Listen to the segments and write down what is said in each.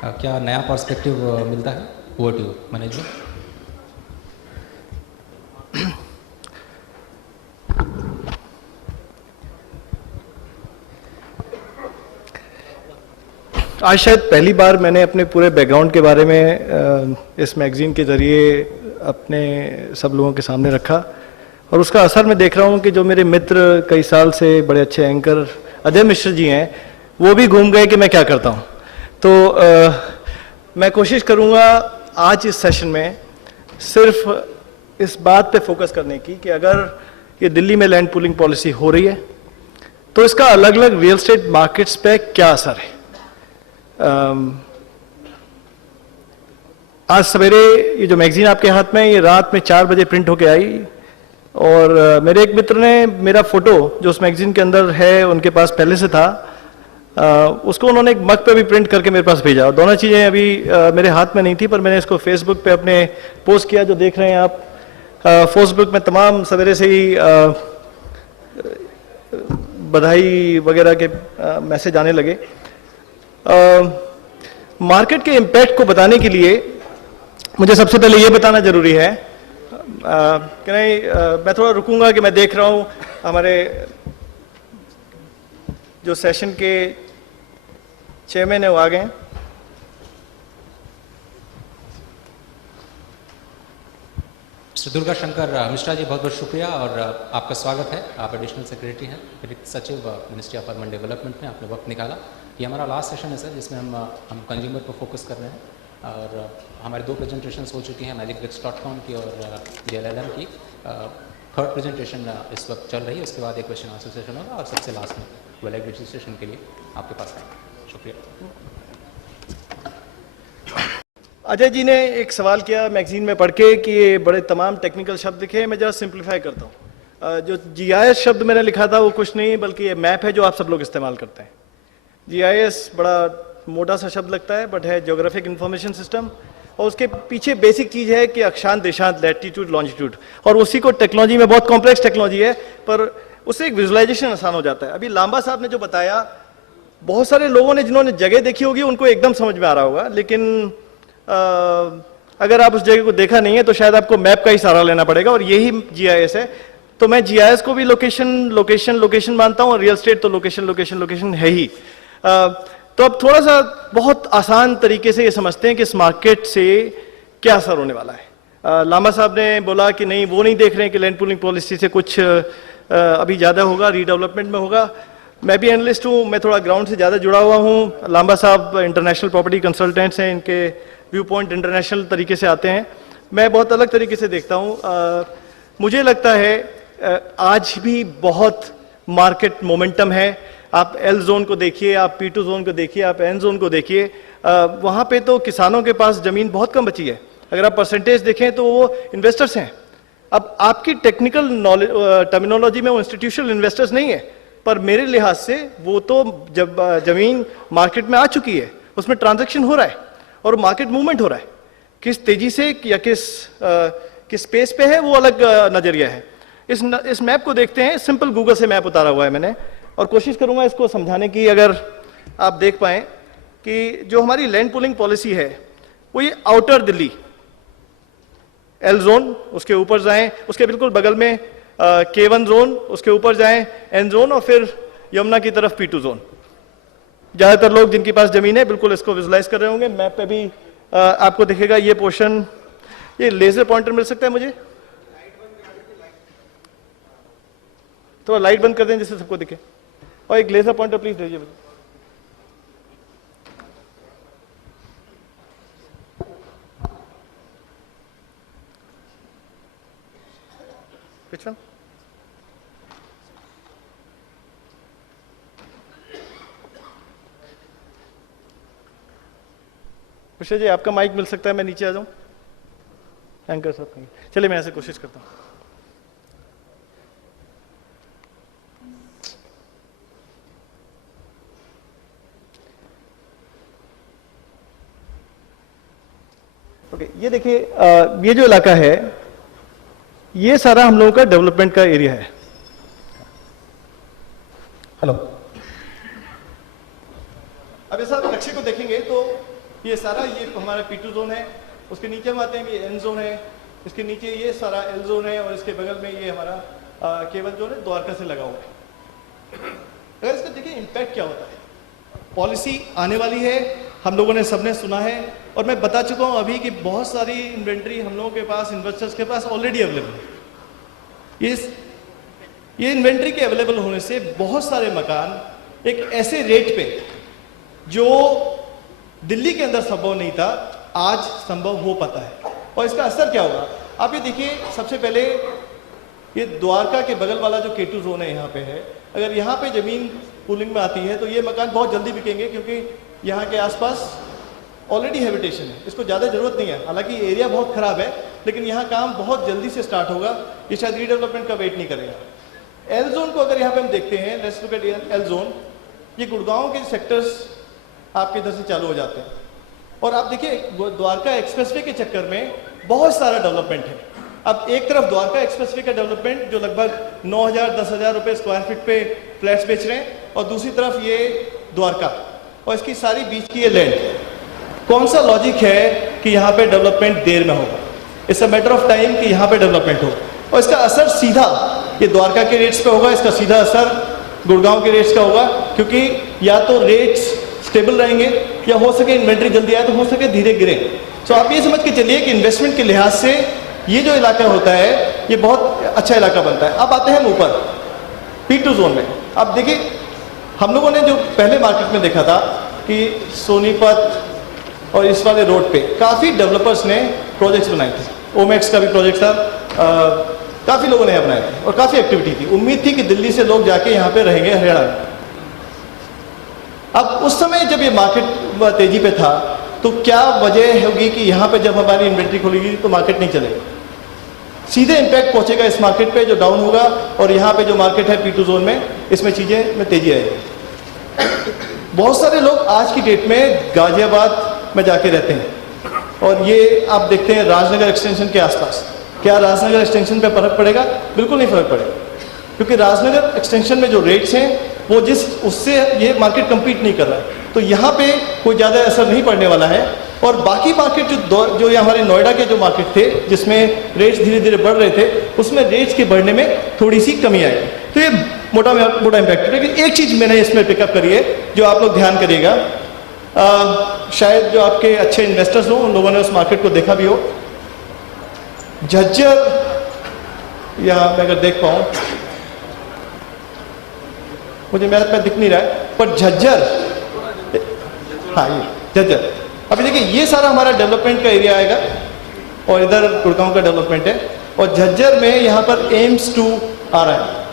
क्या नया पर्सपेक्टिव मिलता है? Over to you Manoj ji. आज शायद पहली बार मैंने अपने पूरे बैकग्राउंड के बारे में इस मैगज़ीन के ज़रिए अपने सब लोगों के सामने रखा, और उसका असर मैं देख रहा हूँ कि जो मेरे मित्र कई साल से बड़े अच्छे एंकर अजय मिश्र जी हैं, वो भी घूम गए कि मैं क्या करता हूँ। तो मैं कोशिश करूँगा आज इस सेशन में सिर्फ इस बात पे फोकस करने की कि अगर ये दिल्ली में लैंड पूलिंग पॉलिसी हो रही है तो इसका अलग अलग रियल एस्टेट मार्केट्स पे क्या असर है। आज सवेरे ये जो मैगजीन आपके हाथ में, ये रात में 4 बजे प्रिंट होके आई, और मेरे एक मित्र ने मेरा फोटो जो उस मैगजीन के अंदर है, उनके पास पहले से था, उसको उन्होंने एक मग पे भी प्रिंट करके मेरे पास भेजा। दोनों चीज़ें अभी मेरे हाथ में नहीं थी, पर मैंने इसको फेसबुक पे अपने पोस्ट किया। जो देख रहे हैं आप फेसबुक में तमाम सवेरे से ही बधाई वगैरह के मैसेज आने लगे। मार्केट के इम्पैक्ट को बताने के लिए मुझे सबसे पहले ये बताना जरूरी है कि नहीं, मैं थोड़ा रुकूंगा कि मैं देख रहा हूँ हमारे जो सेशन के चेयरमैन है वो आ गए हैं। श्री दुर्गा शंकर मिश्रा जी, बहुत बहुत शुक्रिया और आपका स्वागत है। आप एडिशनल सेक्रेटरी हैं, अतिरिक्त सचिव मिनिस्ट्री ऑफ अर्बन डेवलपमेंट में, आपने वक्त निकाला। ये हमारा लास्ट सेशन है सर, जिसमें हम कंज्यूमर पर फोकस कर रहे हैं, और हमारे 2 प्रेजेंटेशंस हो चुकी हैं, magicbricks.com की और JLLM की। थर्ड प्रेजेंटेशन इस वक्त चल रही है, उसके बाद एक क्वेश्चन आंसर सेशन होगा, और सबसे लास्ट में वेल रजिस्ट्रेशन के लिए आपके पास है। शुक्रिया। अजय जी ने एक सवाल किया मैगजीन में पढ़ के कि ये बड़े तमाम टेक्निकल शब्द लिखे हैं, मैं जरा सिंप्लीफाई करता हूँ। जो GIS शब्द मैंने लिखा था वो कुछ नहीं, बल्कि ये मैप है जो आप सब लोग इस्तेमाल करते हैं। GIS बड़ा मोटा सा शब्द लगता है, बट है ज्योग्राफिक इंफॉर्मेशन सिस्टम, और उसके पीछे बेसिक चीज़ है कि अक्षांश देशांत, लैटिट्यूड लॉन्जिट्यूड, और उसी को टेक्नोलॉजी में बहुत कॉम्प्लेक्स टेक्नोलॉजी है, पर उससे एक विजुअलाइजेशन आसान हो जाता है। अभी लांबा साहब ने जो बताया, बहुत सारे लोगों ने जिन्होंने जगह देखी होगी उनको एकदम समझ में आ रहा होगा, लेकिन अगर आप उस जगह को देखा नहीं है तो शायद आपको मैप का ही सहारा लेना पड़ेगा, और यही GIS है। तो मैं GIS को भी लोकेशन मानता हूँ, और रियल एस्टेट तो लोकेशन है ही। तो अब थोड़ा सा बहुत आसान तरीके से ये समझते हैं कि इस मार्केट से क्या असर होने वाला है। लामा साहब ने बोला कि नहीं, वो नहीं देख रहे हैं कि लैंड पूलिंग पॉलिसी से कुछ अभी ज़्यादा होगा, रीडेवलपमेंट में होगा। मैं भी एनालिस्ट हूँ, मैं थोड़ा ग्राउंड से ज़्यादा जुड़ा हुआ हूँ। लांबा साहब इंटरनेशनल प्रॉपर्टी कंसल्टेंट्स हैं, इनके व्यू पॉइंट इंटरनेशनल तरीके से आते हैं, मैं बहुत अलग तरीके से देखता हूँ। मुझे लगता है आज भी बहुत मार्केट मोमेंटम है। आप L जोन को देखिए, आप P2 जोन को देखिए, आप N जोन को देखिए, वहाँ पे तो किसानों के पास ज़मीन बहुत कम बची है। अगर आप परसेंटेज देखें तो वो इन्वेस्टर्स हैं। अब आपकी टेक्निकल नॉलेज टर्मिनोलॉजी में वो इंस्टीट्यूशनल इन्वेस्टर्स नहीं है, पर मेरे लिहाज से वो तो जब ज़मीन मार्केट में आ चुकी है, उसमें ट्रांजैक्शन हो रहा है और मार्केट मूवमेंट हो रहा है। किस तेजी से या किस स्पेस पे है वो अलग नजरिया है। इस मैप को देखते हैं, सिंपल गूगल से मैप उतारा हुआ है मैंने, और कोशिश करूंगा इसको समझाने की। अगर आप देख पाएं कि जो हमारी लैंड पूलिंग पॉलिसी है वो ये आउटर दिल्ली L जोन, उसके ऊपर जाएं, उसके बिल्कुल बगल में K1 जोन, उसके ऊपर जाएं N जोन, और फिर यमुना की तरफ P2 जोन। ज्यादातर लोग जिनके पास जमीन है बिल्कुल इसको विजुलाइज कर रहे होंगे। मैप पे भी आपको दिखेगा ये पोर्शन। ये लेजर पॉइंटर मिल सकता है मुझे? तो लाइट बंद कर दें जिससे सबको दिखे, और एक लेजर पॉइंटर प्लीज दीजिए मुझे। Which one? विषय जी, आपका माइक मिल सकता है, मैं नीचे आ जाऊं? एंकर साहब, चलिए मैं ऐसे कोशिश करता हूं। ओके, ये देखिए, ये जो इलाका है ये सारा हम लोगों का डेवलपमेंट का एरिया है। हेलो, अब इस नक्शे को देखेंगे तो ये सारा ये हमारा P2 जोन है, उसके नीचे हम आते हैं ये N जोन है, इसके नीचे ये सारा L जोन है और इसके बगल में ये हमारा केवल जोन है द्वारका से लगा हुआ है। अगर इसका देखिए इम्पैक्ट क्या होता है, पॉलिसी आने वाली है, हम लोगों ने सबने सुना है और मैं बता चुका हूँ अभी कि बहुत सारी इन्वेंट्री हम लोगों के पास, इन्वेस्टर्स के पास ऑलरेडी अवेलेबल है। ये इन्वेंट्री के अवेलेबल होने से बहुत सारे मकान एक ऐसे रेट पे जो दिल्ली के अंदर संभव नहीं था, आज संभव हो पाता है। और इसका असर क्या होगा आप ये देखिए। सबसे पहले ये द्वारका के बगल वाला जो K2 जोन है यहाँ पे है, अगर यहाँ पे जमीन पूलिंग में आती है तो ये मकान बहुत जल्दी बिकेंगे, क्योंकि यहाँ के आसपास ऑलरेडी हैबिटेशन है, इसको ज़्यादा जरूरत नहीं है। हालांकि एरिया बहुत ख़राब है, लेकिन यहाँ काम बहुत जल्दी से स्टार्ट होगा, ये शायद रीडेवलपमेंट का वेट नहीं करेगा। एल जोन को अगर यहाँ पे हम देखते हैं, let's look at L zone, ये गुड़गांव के सेक्टर्स आपके इधर से चालू हो जाते हैं और आप देखिए द्वारका एक्सप्रेसवे के चक्कर में बहुत सारा डेवलपमेंट है। अब एक तरफ द्वारका एक्सप्रेसवे का डेवलपमेंट जो लगभग 9,000-10,000 रुपये स्क्वायर फीट पे फ्लैट्स बेच रहे हैं, और दूसरी तरफ ये द्वारका और इसकी सारी बीच की ये लैंड। कौन सा लॉजिक है कि यहाँ पे डेवलपमेंट देर में होगा? It's a matter of time कि यहाँ पे डेवलपमेंट हो, और इसका असर सीधा ये द्वारका के रेट्स पे होगा, इसका सीधा असर गुड़गांव के रेट्स का होगा, क्योंकि या तो रेट्स स्टेबल रहेंगे या हो सके इन्वेंट्री जल्दी आए तो हो सके धीरे गिरे। सो आप ये समझ के चलिए कि इन्वेस्टमेंट के लिहाज से ये जो इलाका होता है ये बहुत अच्छा इलाका बनता है। अब आते हैं हम ऊपर P2 जोन में। अब देखिए हम लोगों ने जो पहले मार्केट में देखा था कि सोनीपत और इस वाले रोड पे काफ़ी डेवलपर्स ने प्रोजेक्ट्स बनाए थे, ओमेक्स का भी प्रोजेक्ट था, काफ़ी लोगों ने बनाए थे और काफ़ी एक्टिविटी थी। उम्मीद थी कि दिल्ली से लोग जाके यहाँ पे रहेंगे हरियाणा में। अब उस समय जब ये मार्केट तेजी पे था तो क्या वजह होगी कि यहाँ पे जब हमारी इन्वेंट्री खुलेगी तो मार्केट नहीं चलेगा? सीधे इम्पैक्ट पहुंचेगा इस मार्केट पे जो डाउन होगा, और यहाँ पे जो मार्केट है P2 जोन में, इसमें चीज़ें में तेजी आएगी। बहुत सारे लोग आज की डेट में गाजियाबाद में जाके रहते हैं और ये आप देखते हैं राजनगर एक्सटेंशन के आसपास। क्या राजनगर एक्सटेंशन पे फर्क पड़ेगा? बिल्कुल नहीं फर्क पड़ेगा, क्योंकि राजनगर एक्सटेंशन में जो रेट्स हैं वो उससे ये मार्केट कम्पीट नहीं कर रहा है, तो यहाँ पे कोई ज़्यादा असर नहीं पड़ने वाला है। और बाकी मार्केट जो हमारे नोएडा के जो मार्केट थे जिसमें रेट्स धीरे धीरे बढ़ रहे थे, उसमें रेट्स के बढ़ने में थोड़ी सी कमी आई, तो ये मोटा इम्पैक्ट है। लेकिन एक चीज़ मैंने इसमें पिकअप करी है जो आप लोग ध्यान करिएगा, शायद जो आपके अच्छे इन्वेस्टर्स हो उन लोगों ने उस मार्केट को देखा भी हो। झज्जर, यहाँ मैं अगर देख पाऊँ, मुझे मेरे पे दिख नहीं रहा है, पर झज्जर, हाँ ये झज्जर। अभी देखिए ये सारा हमारा डेवलपमेंट का एरिया आएगा और इधर गुड़गांव का डेवलपमेंट है, और झज्जर में यहाँ पर एम्स 2 आ रहा है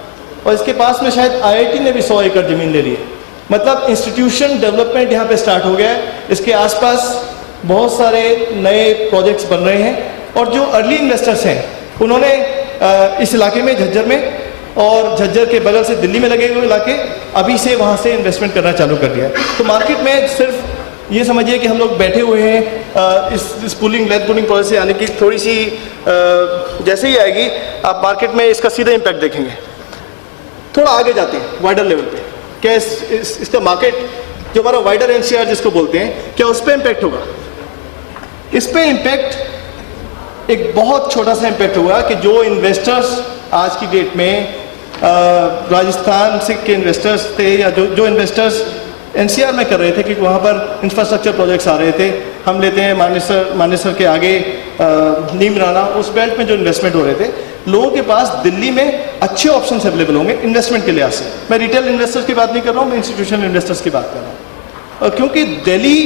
और इसके पास में शायद IIT ने भी 100 एकड़ जमीन ले ली है। मतलब इंस्टीट्यूशन डेवलपमेंट यहाँ पे स्टार्ट हो गया है। इसके आसपास बहुत सारे नए प्रोजेक्ट्स बन रहे हैं, और जो अर्ली इन्वेस्टर्स हैं उन्होंने इस इलाके में, झज्जर में और झज्जर के बगल से दिल्ली में लगे हुए इलाके, अभी से वहाँ से इन्वेस्टमेंट करना चालू कर दिया। तो मार्केट में सिर्फ ये समझिए कि हम लोग बैठे हुए हैं, इस पुलिंग लेंथ पुलिंग प्रोसेस से आने की थोड़ी सी जैसे ही आएगी आप मार्केट में इसका सीधा इम्पैक्ट देखेंगे। थोड़ा आगे जाते हैं वाइडर लेवल पे, क्या इसका मार्केट जो हमारा वाइडर NCR जिसको बोलते हैं, क्या उस पर इम्पैक्ट होगा? इस पर इम्पैक्ट एक बहुत छोटा सा इम्पैक्ट होगा कि जो इन्वेस्टर्स आज की डेट में राजस्थान से के इन्वेस्टर्स थे, या जो इन्वेस्टर्स NCR में कर रहे थे, क्योंकि वहाँ पर इंफ्रास्ट्रक्चर प्रोजेक्ट्स आ रहे थे। हम लेते हैं मानेसर के आगे नीमराना, उस बेल्ट में जो इन्वेस्टमेंट हो रहे थे, लोगों के पास दिल्ली में अच्छे ऑप्शंस अवेलेबल होंगे इन्वेस्टमेंट के लिहाज से। मैं रिटेल इन्वेस्टर्स की बात नहीं कर रहा हूँ, मैं इंस्टीट्यूशनल इन्वेस्टर्स की बात कर रहा हूँ। और क्योंकि दिल्ली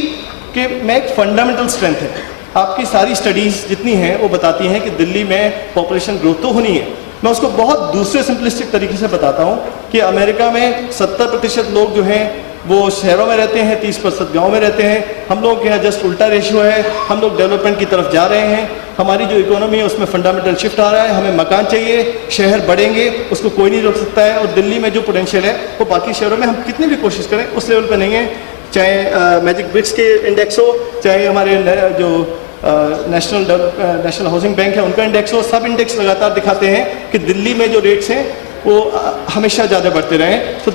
के में एक फंडामेंटल स्ट्रेंथ है, आपकी सारी स्टडीज़ जितनी हैं वो बताती हैं कि दिल्ली में पॉपुलेशन ग्रोथ तो होनी है। मैं उसको बहुत दूसरे सिंपलिस्टिक तरीके से बताता हूँ कि अमेरिका में 70% लोग जो हैं वो शहरों में रहते हैं, 30% गाँव में रहते हैं। हम लोग के यहाँ जस्ट उल्टा रेशियो है, हम लोग डेवलपमेंट की तरफ जा रहे हैं। हमारी जो इकोनॉमी है उसमें फंडामेंटल शिफ्ट आ रहा है, हमें मकान चाहिए, शहर बढ़ेंगे, उसको कोई नहीं रोक सकता है। और दिल्ली में जो पोटेंशियल है वो बाकी शहरों में हम कितनी भी कोशिश करें उस लेवल पर नहीं है, चाहे मैजिक ब्रिक्स के इंडेक्स हो, चाहे हमारे जो नेशनल हाउसिंग बैंक है उनका इंडेक्स हो, सब इंडेक्स लगातार दिखाते हैं कि दिल्ली में जो रेट्स हैं वो हमेशा ज़्यादा बढ़ते रहे। तो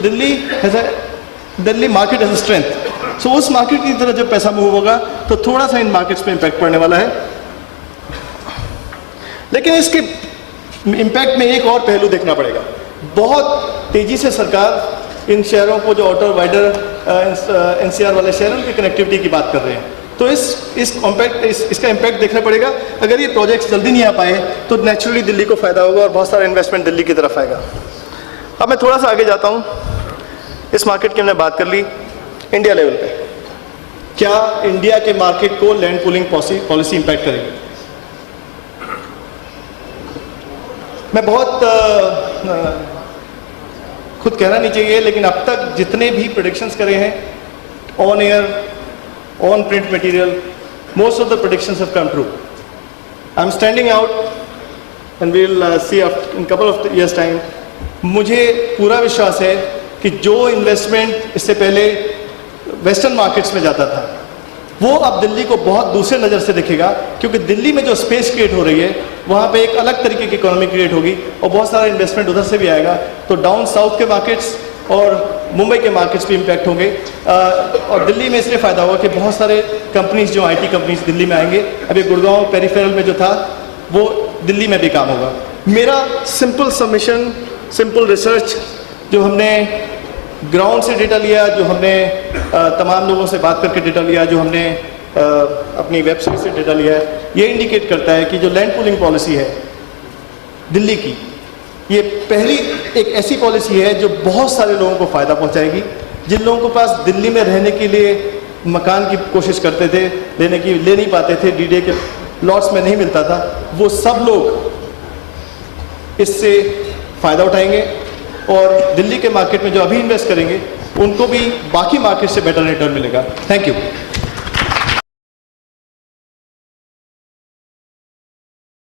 Delhi market as a strength so उस मार्केट की तरफ जब पैसा मूव होगा तो थोड़ा सा इन मार्केट्स पे इम्पैक्ट पड़ने वाला है। लेकिन इसके इम्पैक्ट में एक और पहलू देखना पड़ेगा। बहुत तेजी से सरकार इन शहरों को, जो आउटर वाइडर एनसीआर वाले शहर, उनकी कनेक्टिविटी की बात कर रहे हैं। तो इसका इम्पैक्ट देखना पड़ेगा। अगर ये प्रोजेक्ट्स जल्दी नहीं आ पाए तो नेचुरली दिल्ली को फायदा होगा और बहुत सारा इन्वेस्टमेंट दिल्ली की तरफ आएगा। अब मैं थोड़ा सा आगे जाता हूँ। इस मार्केट की हमने बात कर ली। इंडिया लेवल पे क्या इंडिया के मार्केट को लैंड पूलिंग पॉलिसी इंपैक्ट करेगी? मैं बहुत खुद कहना नहीं चाहिए, लेकिन अब तक जितने भी प्रेडिक्शंस करे हैं on air, on print material, most of the predictions have come true. I'm standing out and we'll see in couple of years time. मुझे पूरा विश्वास है कि जो इन्वेस्टमेंट इससे पहले वेस्टर्न मार्केट्स में जाता था वो अब दिल्ली को बहुत दूसरे नज़र से दिखेगा, क्योंकि दिल्ली में जो स्पेस क्रिएट हो रही है वहाँ पे एक अलग तरीके की इकोनॉमी क्रिएट होगी और बहुत सारा इन्वेस्टमेंट उधर से भी आएगा। तो डाउन साउथ के मार्केट्स और मुंबई के मार्केट्स भी इम्पैक्ट होंगे। और दिल्ली में इसलिए फ़ायदा होगा कि बहुत सारे कंपनीज, जो IT कंपनीज दिल्ली में आएंगे। अभी गुड़गांव पेरिफेरल में जो था वो दिल्ली में भी काम होगा। मेरा सिंपल सबमिशन, सिंपल रिसर्च, जो हमने ग्राउंड से डेटा लिया, जो हमने तमाम लोगों से बात करके डेटा लिया, जो हमने अपनी वेबसाइट से डेटा लिया है, ये इंडिकेट करता है कि जो लैंड पूलिंग पॉलिसी है दिल्ली की, ये पहली एक ऐसी पॉलिसी है जो बहुत सारे लोगों को फ़ायदा पहुंचाएगी। जिन लोगों के पास दिल्ली में रहने के लिए मकान की कोशिश करते थे, ले नहीं पाते थे, DDA के लॉट्स में नहीं मिलता था, वो सब लोग इससे फ़ायदा उठाएंगे और दिल्ली के मार्केट में जो अभी इन्वेस्ट करेंगे उनको भी बाकी मार्केट से बेटर रिटर्न मिलेगा। Thank you.